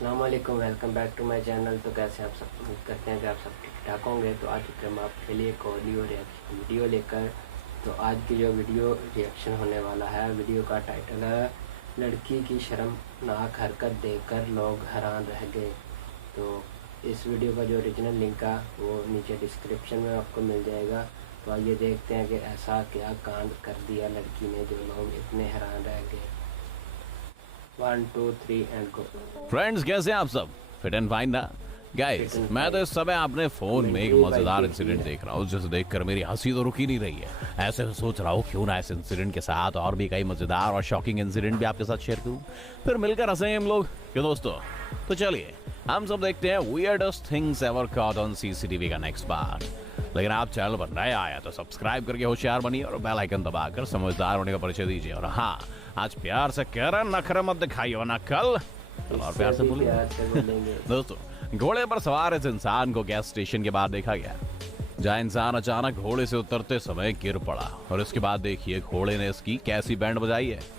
अस्सलामुअलैकुम, welcome back to my channel. तो कैसे आप सब, उम्मीद करते हैं कि आप सब ठीक ठाक होंगे। तो आज फिर हम आपके लिए एक ऑडियो रिएक्शन वीडियो लेकर, तो आज की जो वीडियो रिएक्शन होने वाला है, वीडियो का टाइटल है लड़की की शर्मनाक हरकत देखकर लोग हैरान रह गए। तो इस वीडियो का जो ओरिजिनल लिंक है वो नीचे डिस्क्रिप्शन में आपको मिल जाएगा। तो आइए देखते हैं कि ऐसा क्या कांड कर दिया लड़की ने जो लोग इतने हैरान रह गए। 1 2 3 एंड गो। फ्रेंड्स, कैसे हैं आप सब? फिट एंड फाइन ना गाइस? मैं तो इस समय अपने फोन में एक मजेदार इंसिडेंट देख रहा हूँ, जिसे देखकर मेरी हंसी तो रुकी नहीं रही है। ऐसे सोच रहा हूँ क्यों ना इस इंसिडेंट के साथ और भी कई मजेदार और शॉकिंग इंसिडेंट भी आपके साथ शेयर करूँ, फिर मिलकर हंसेंगे हम लोग, क्यों दोस्तों? तो चलिए हम सब देखते हैं weirdest things ever caught on CCTV का नेक्स्ट पार्ट। लेकिन आप चैनल पर नए आया तो सब्सक्राइब करके होशियार बनिए और बेल आइकन दबाकर समझदार होने का परिचय दीजिए। और हाँ, आज प्यार से कह रहा नखरे मत दिखाइए, वरना कल और प्यार से बोलेंगे। दोस्तों, घोड़े पर सवार इस इंसान को गैस स्टेशन के बाद देखा गया, जहां इंसान अचानक घोड़े से उतरते समय गिर पड़ा। और इसके बाद देखिए घोड़े ने इसकी कैसी बैंड बजाई है।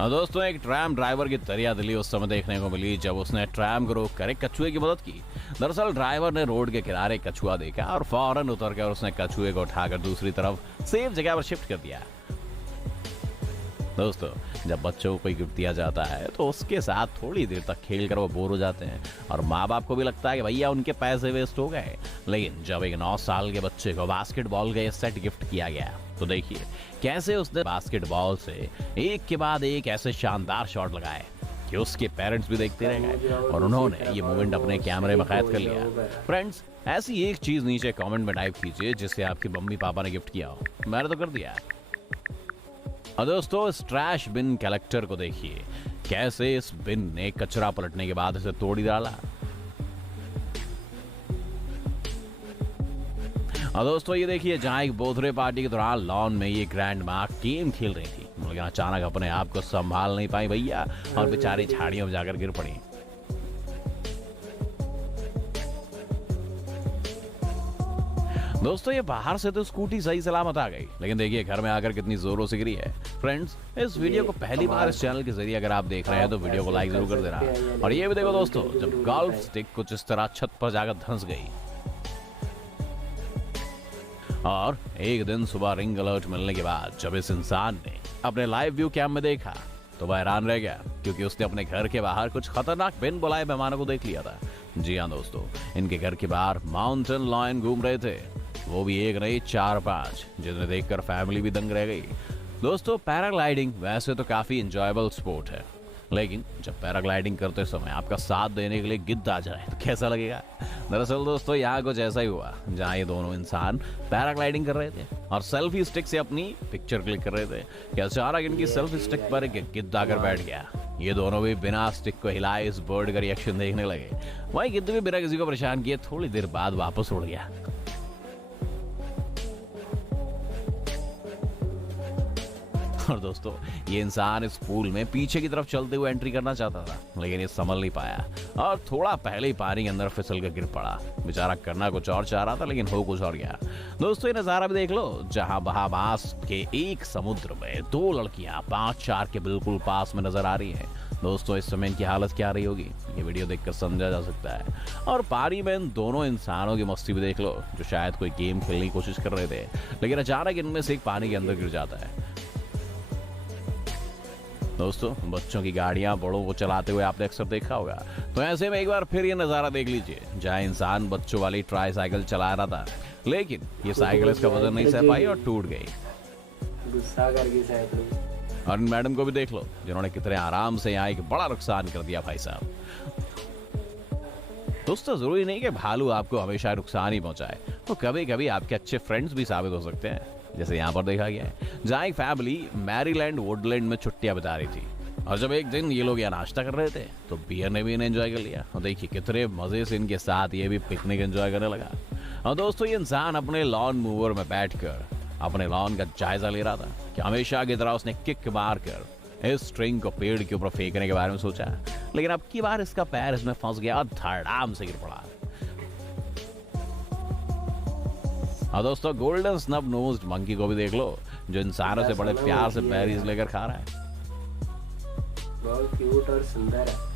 दोस्तों, एक ट्रैम ड्राइवर की तरियादिली उस समय देखने को मिली जब उसने ट्रैम को रोककर एक कछुए की मदद की। दरअसल ड्राइवर ने रोड के किनारे कछुआ देखा और फौरन उतरकर उसने कछुए को उठाकर दूसरी तरफ सेफ जगह पर शिफ्ट कर दिया। दोस्तों, जब बच्चों को कोई गिफ्ट दिया जाता है तो उसके साथ थोड़ी देर तक खेलकर वो बोर हो जाते हैं और माँ बाप को भी लगता है कि भैया उनके पैसे वेस्ट हो गए। लेकिन जब एक 9 साल के बच्चे को बास्केटबॉल का ये सेट गिफ्ट किया गया तो देखिए कैसे उसने बास्केटबॉल से एक के बाद एक ऐसे शानदार शॉट लगाए कि उसके पेरेंट्स भी देखते रह गए और उन्होंने ये मोमेंट अपने कैमरे में कैद कर लिया। फ्रेंड्स, ऐसी एक चीज नीचे कमेंट में टाइप कीजिए जिसे आपके मम्मी पापा ने गिफ्ट किया हो। मैंने तो कर दिया। और दोस्तों, इस ट्रैश बिन कलेक्टर को देखिए कैसे इस बिन ने कचरा पलटने के बाद इसे तोड़ ही डाला। और दोस्तों, ये देखिए जहां एक बर्थडे पार्टी के दौरान लॉन में ये ग्रैंड माँ गेम खेल रही थी, लेकिन अचानक अपने आप को संभाल नहीं पाई भैया और बेचारी झाड़ियों में जाकर गिर पड़ी। दोस्तों, ये बाहर से तो स्कूटी सही सलामत आ गई, लेकिन देखिए घर में आकर कितनी जोरों से गिरी है। फ्रेंड्स, इस वीडियो को पहली बार इस चैनल के जरिए अगर आप देख रहे हैं तो वीडियो को लाइक जरूर कर देना। और ये भी देखो दोस्तों, जब गोल्फ स्टिक कुछ इस तरह छत पर जाकर धंस गई। और एक दिन सुबह रिंग अलर्ट मिलने के बाद जब इस इंसान ने अपने लाइव व्यू कैम में देखा तो वह हैरान रह गया, क्योंकि उसने अपने घर के बाहर कुछ खतरनाक बिन बुलाए मेहमानों को देख लिया था। जी हाँ दोस्तों, इनके घर के बाहर माउंटेन लायन घूम रहे थे, वो भी एक नहीं 4-5, जिन्हें देखकर फैमिली भी दंग रह गई। दोस्तों, पैराग्लाइडिंग वैसे तो काफी एंजॉयबल स्पोर्ट है, लेकिन जब पैराग्लाइडिंग करते समय आपका साथ देने के लिए गिद्ध आ जाए तो कैसा लगेगा? दरअसल दोस्तों, यहाँ कुछ ऐसा ही हुआ, जहाँ ये दोनों इंसान पैराग्लाइडिंग कर रहे थे और सेल्फी स्टिक से अपनी पिक्चर क्लिक कर रहे थे कि अचानक इनकी सेल्फी स्टिक पर एक गिद्ध आकर बैठ गया। ये दोनों भी बिना स्टिक को हिलाए इस बर्ड का रिएक्शन देखने लगे। वही गिद्ध भी बिना किसी को परेशान किए थोड़ी देर बाद वापस उड़ गया। और दोस्तों, ये इंसान इस पूल में पीछे की तरफ चलते हुए एंट्री करना चाहता था, लेकिन ये संभल नहीं पाया और थोड़ा पहले ही पानी के अंदर फिसल कर गिर पड़ा। बेचारा करना कुछ और चाह रहा था, लेकिन हो कुछ और गया। दोस्तों, ये नजारा भी देख लो, जहां बहामास के एक समुद्र में 2 लड़कियां 5-4 के बिल्कुल पास में नजर आ रही हैं। दोस्तों, इस समय इनकी हालत क्या रही होगी, ये वीडियो देखकर समझा जा सकता है। और पानी में इन दोनों इंसानों की मस्ती भी देख लो, जो शायद कोई गेम खेलने की कोशिश कर रहे थे, लेकिन अचानक इनमें से एक पानी के अंदर गिर जाता है। दोस्तों, बच्चों की गाड़ियां बड़ों को चलाते हुए आपने अक्सर देखा होगा, तो ऐसे में एक बार फिर ये नजारा देख लीजिए, जहां इंसान बच्चों वाली ट्राई साइकिल चला रहा था, लेकिन ये साइकिल इसका वजन नहीं सह पाई और टूट गई। गुस्सा कर गई साइकिल। और इन मैडम को भी देख लो, जिन्होंने कितने आराम से यहाँ एक बड़ा नुकसान कर दिया भाई साहब। दोस्तों, जरूरी नहीं कि भालू आपको हमेशा नुकसान ही पहुंचाए, तो कभी कभी आपके अच्छे फ्रेंड्स भी साबित हो सकते हैं, जैसे यहाँ पर देखा गया है, जहाँ एक फैमिली मैरीलैंड वुडलैंड में छुट्टियां बिता रही थी। और जब एक दिन ये लोग यहाँ नाश्ता कर रहे थे तो बियर ने भी इन्हें एंजॉय कर लिया और देखिए कितने मजे से इनके साथ ये भी पिकनिक एंजॉय करने लगा। और दोस्तों, ये इंसान अपने लॉन मूवर में बैठकर अपने लॉन का जायजा ले रहा था कि हमेशा की तरह उसने किक मारकर इस स्ट्रिंग को पेड़ के ऊपर फेंकने के बारे में सोचा, लेकिन अब की बार इसका पैर इसमें फंस गया और धड़ाम से गिर पड़ा। और दोस्तों, गोल्डन स्नब नोज्ड मंकी को भी देख लो, जो इंसानों से बड़े प्यार से बेरीज लेकर खा रहा है। बहुत क्यूट और सुंदर है।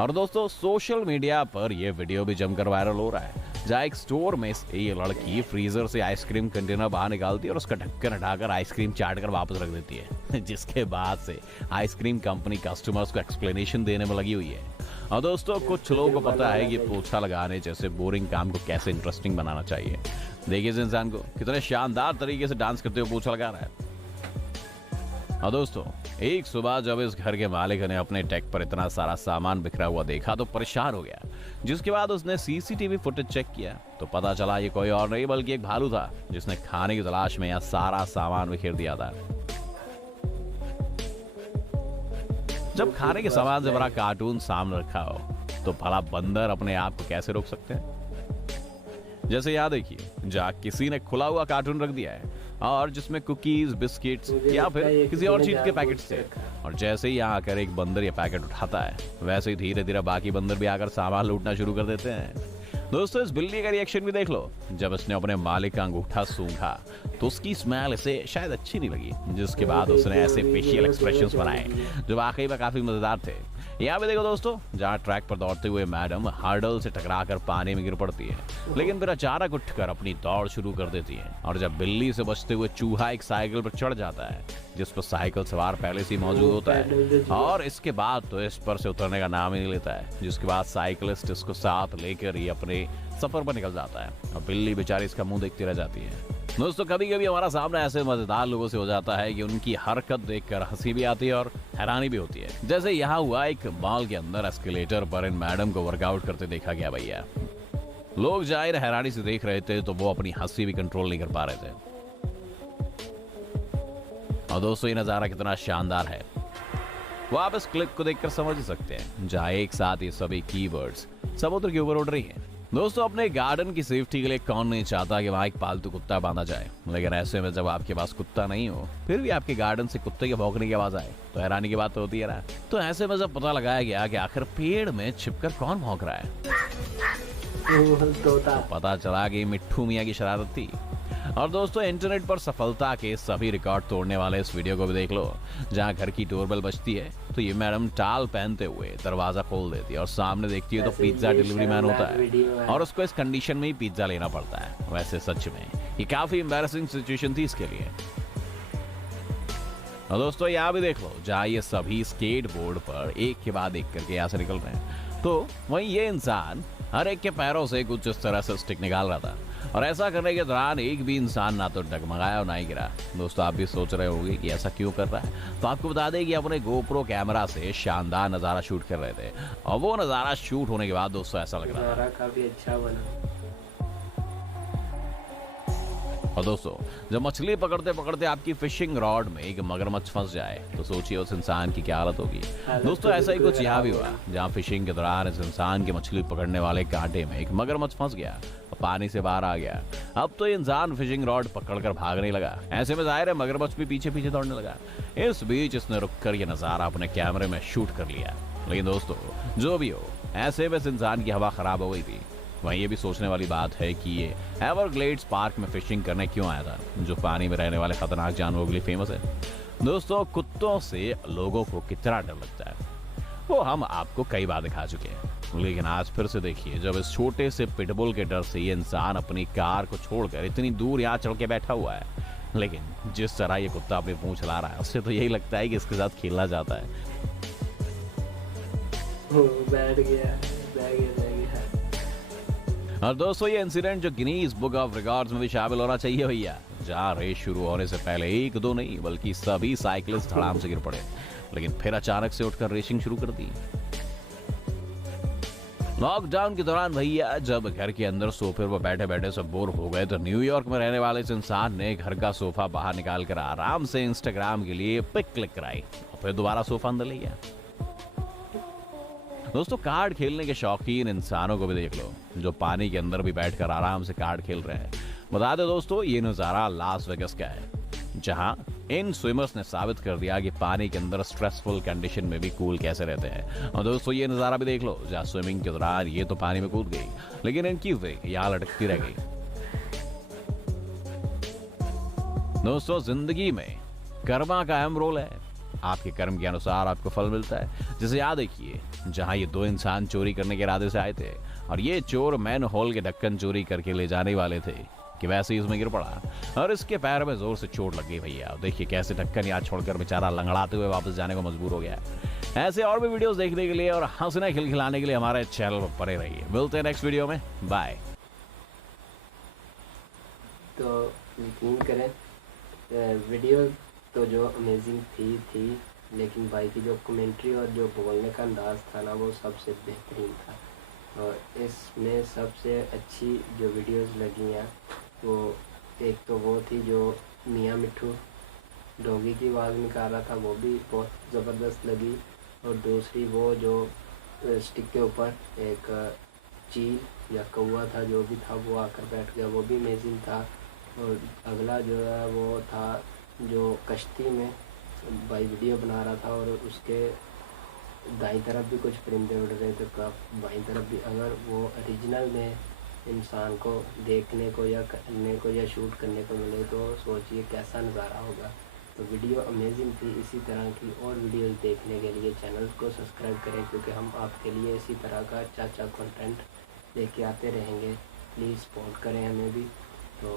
और दोस्तों सोशल मीडिया पर यह वीडियो भी जमकर वायरल हो रहा है, जहाँ एक स्टोर में ये लड़की फ्रीजर से आइसक्रीम कंटेनर बाहर निकालती है और उसका ढक्कन हटाकर आइसक्रीम चाट कर वापस रख देती है जिसके बाद से आइसक्रीम कंपनी कस्टमर्स को एक्सप्लेनेशन देने में लगी हुई है। और दोस्तों कुछ लोगों को पता है कि पोछा लगाने जैसे बोरिंग काम को कैसे इंटरेस्टिंग बनाना चाहिए। देखिए इस इंसान को कितने शानदार तरीके से डांस करते हुए पोछा लगा रहा है। और दोस्तों एक सुबह जब इस घर के मालिक ने अपने डेक पर इतना सारा सामान बिखरा हुआ देखा तो परेशान हो गया, जिसके बाद उसने सीसीटीवी फुटेज चेक किया तो पता चला ये कोई और नहीं बल्कि एक भालू था जिसने खाने की तलाश में यह सारा सामान बिखेर दिया था। जब खाने के सामान से बड़ा कार्टून सामने रखा हो तो भला बंदर अपने आप को कैसे रोक सकते हैं। जैसे यहाँ देखिए जहाँ किसी ने खुला हुआ कार्टून रख दिया है और जिसमें कुकीज, बिस्किट्स या फिर किसी और चीज के पैकेट्स थे, और जैसे ही यहाँ आकर एक बंदर ये पैकेट उठाता है वैसे ही धीरे धीरे बाकी बंदर भी आकर सामान लूटना शुरू कर देते हैं। दोस्तों इस बिल्ली का रिएक्शन भी देख लो। जब इसने अपने मालिक का अंगूठा सूंघा तो उसकी स्मेल इसे शायद अच्छी नहीं लगी, जिसके बाद उसने ऐसे फेशियल एक्सप्रेशंस बनाए जो वाकई में काफी मजेदार थे। यहाँ पे देखो दोस्तों जहाँ ट्रैक पर दौड़ते हुए मैडम हर्डल से टकराकर पानी में गिर पड़ती है, लेकिन फिर अचानक उठकर अपनी दौड़ शुरू कर देती है। और जब बिल्ली से बचते हुए चूहा एक साइकिल पर चढ़ जाता है जिस पर साइकिल सवार पहले से मौजूद होता है, और इसके बाद तो इस पर से उतरने का नाम ही नहीं लेता है, जिसके बाद साइकिलिस्ट इसको साथ लेकर ही अपने सफर पर निकल जाता है और बिल्ली बेचारी इसका मुंह देखती रह जाती है। दोस्तों कभी कभी हमारा सामना ऐसे मजेदार लोगों से हो जाता है कि उनकी हरकत देखकर हंसी भी आती है और हैरानी भी होती है। जैसे यहाँ हुआ, एक मॉल के अंदर एस्केलेटर पर इन मैडम को वर्कआउट करते देखा गया भैया। लोग जाहिर हैरानी से देख रहे थे तो वो अपनी हंसी भी कंट्रोल नहीं कर पा रहे थे। और दोस्तों ये नजारा कितना शानदार है वो आप इस क्लिप को देखकर समझ ही सकते हैं, जहाँ एक साथ ये सभी कीवर्ड्स समुद्र के ऊपर उड़ रही हैं। दोस्तों अपने गार्डन की सेफ्टी के लिए कौन नहीं चाहता कि वहाँ एक पालतू कुत्ता बांधा जाए, लेकिन ऐसे में जब आपके पास कुत्ता नहीं हो फिर भी आपके गार्डन से कुत्ते के भौंकने की आवाज आए तो हैरानी की बात तो होती है ना। तो ऐसे में जब पता लगाया गया कि आखिर पेड़ में छिपकर कौन भौंक रहा है तो पता चला कि मिट्ठू मियाँ की शरारत थी। और दोस्तों इंटरनेट पर सफलता के सभी रिकॉर्ड तोड़ने वाले इस वीडियो को भी देख लो, जहां घर की डोरबेल बजती है तो ये मैडम टाल पहनते हुए दरवाजा खोल देती है और सामने देखती है तो पिज्जा डिलीवरी मैन होता है और उसको इस कंडीशन में ही पिज्जा लेना पड़ता है। वैसे सच में ये काफी एम्बैरेसिंग सिचुएशन थी इसके लिए। और दोस्तों यहाँ भी देख लो, जहाँ ये सभी स्केट बोर्ड पर एक के बाद एक करके यहाँ से निकल रहे हैं तो वहीं ये इंसान हर एक के पैरों से कुछ इस तरह से स्टिक निकाल रहा था, और ऐसा करने के दौरान एक भी इंसान ना तो डगमगाया और ना ही गिरा। दोस्तों आप भी सोच रहे होंगे कि ऐसा क्यों कर रहा है, तो आपको बता दें कि अपने गोप्रो कैमरा से शानदार नज़ारा शूट कर रहे थे और वो नज़ारा शूट होने के बाद दोस्तों ऐसा लग रहा था काफी अच्छा बना। और दोस्तों जब मछली पकड़ते पकड़ते आपकी फिशिंग रॉड में एक मगरमच्छ फंस जाए तो सोचिए उस इंसान की क्या हालत होगी। दोस्तों ऐसा ही कुछ यहाँ भी हुआ, जहाँ फिशिंग के दौरान इस इंसान के मछली पकड़ने वाले कांटे में एक मगरमच्छ फंस गया और पानी से बाहर आ गया। अब तो ये इंसान फिशिंग रॉड पकड़कर भागने लगा, ऐसे में जाहिर है मगरमच्छ भी पीछे पीछे दौड़ने लगा। इस बीच इसने रुककर ये नजारा अपने कैमरे में शूट कर लिया। लेकिन दोस्तों जो भी हो, ऐसे में इस इंसान की हवा खराब हो गई थी। वहीं ये भी सोचने वाली बात है कि ये एवरग्लेड्स पार्क में फिशिंग करने क्यों आया था, जो पानी में रहने वाले खतरनाक जानवरों के लिए फेमस है। दोस्तों कुत्तों से लोगों को कितना डर लगता है वो हम आपको कई बार दिखा चुके हैं, लेकिन आज फिर से देखिए जब इस छोटे से पिटबुल के डर से ये इंसान अपनी कार को छोड़कर इतनी दूर यहाँ चढ़ के बैठा हुआ है। लेकिन जिस तरह ये कुत्ता अपनी पूंछ चला रहा है उससे तो यही लगता है कि इसके साथ खेलना चाहता है। बैठ गया। और दोस्तों ये इंसिडेंट जो गिनीज बुक ऑफ रिकॉर्ड्स में भी शामिल होना चाहिए भैया, जहाँ रेस शुरू होने से पहले एक दो नहीं बल्कि सभी साइकिलिस्ट धड़ाम से गिर पड़े, लेकिन फिर अचानक से उठकर रेसिंग शुरू कर दी। लॉकडाउन के दौरान भैया जब घर के अंदर सोफे पर बैठे बैठे सब बोर हो गए तो न्यूयॉर्क में रहने वाले इस इंसान ने घर का सोफा बाहर निकाल कर आराम से इंस्टाग्राम के लिए पिक क्लिक कराई और फिर दोबारा सोफा अंदर ले गया। दोस्तों कार्ड खेलने के शौकीन इंसानों को भी देख लो, जो पानी के अंदर भी बैठकर आराम से कार्ड खेल रहे हैं। बता दो दोस्तों ये नज़ारा लास वेगस का है, जहां इन स्विमर्स ने साबित कर दिया कि पानी के अंदर स्ट्रेसफुल कंडीशन में भी कूल कैसे रहते हैं। और दोस्तों ये नज़ारा भी देख लो, जहां स्विमिंग के दौरान ये तो पानी में कूद गई लेकिन इनकी वेग यहाँ लटकती रह गई। दोस्तों जिंदगी में कर्मा का अहम रोल है। आपके कर्म के अनुसार आपको फल मिलता है। जैसे याद देखिए, जहां ये दो इंसान चोरी करने के इरादे से आए थे और ये चोर मैन होल के ढक्कन चोरी करके ले जाने वाले थे कि वैसे ही उसमें गिर पड़ा और इसके पैर में जोर से चोट लग गई। भैया देखिए कैसे ढक्कन याद छोड़कर बेचारा लंगड़ाते हुए वापस जाने को मजबूर हो गया। ऐसे और भी वीडियोस देखने के लिए और हंसने खिलखिलाने के लिए हमारे चैनल पर बने रहिए। मिलते हैं नेक्स्ट वीडियो में, बाय। तो यकीन करें, वीडियो तो जो अमेजिंग थी, लेकिन भाई की जो कमेंट्री और जो बोलने का अंदाज़ था ना, वो सबसे बेहतरीन था। और इसमें सबसे अच्छी जो वीडियोस लगी हैं वो एक तो वो थी जो मियाँ मिट्ठू डॉगी की आवाज़ निकाल रहा था, वो भी बहुत ज़बरदस्त लगी। और दूसरी वो जो स्टिक के ऊपर एक चील या कौवा था, जो भी था वो आकर बैठ गया, वो भी अमेजिंग था। और अगला जो है वो था जो कश्ती में भाई वीडियो बना रहा था और उसके दाईं तरफ भी कुछ परिंदे उड़ रहे थे, बाईं तरफ भी। अगर वो ओरिजिनल में इंसान को देखने को या करने को या शूट करने को मिले तो सोचिए कैसा नज़ारा होगा। तो वीडियो अमेजिंग थी। इसी तरह की और वीडियोस देखने के लिए चैनल को सब्सक्राइब करें, क्योंकि हम आपके लिए इसी तरह का अच्छा कंटेंट लेके आते रहेंगे। प्लीज़ सपोर्ट करें हमें भी। तो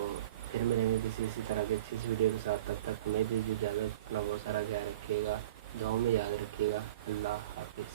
फिर मिलेंगे किसी इसी तरह की अच्छी सी वीडियो के साथ। तब तक हमें दीजिए इजाज़त। अपना बहुत सारा ख्याल रखिएगा, दुआओं में याद रखिएगा। अल्लाह हाफिज़।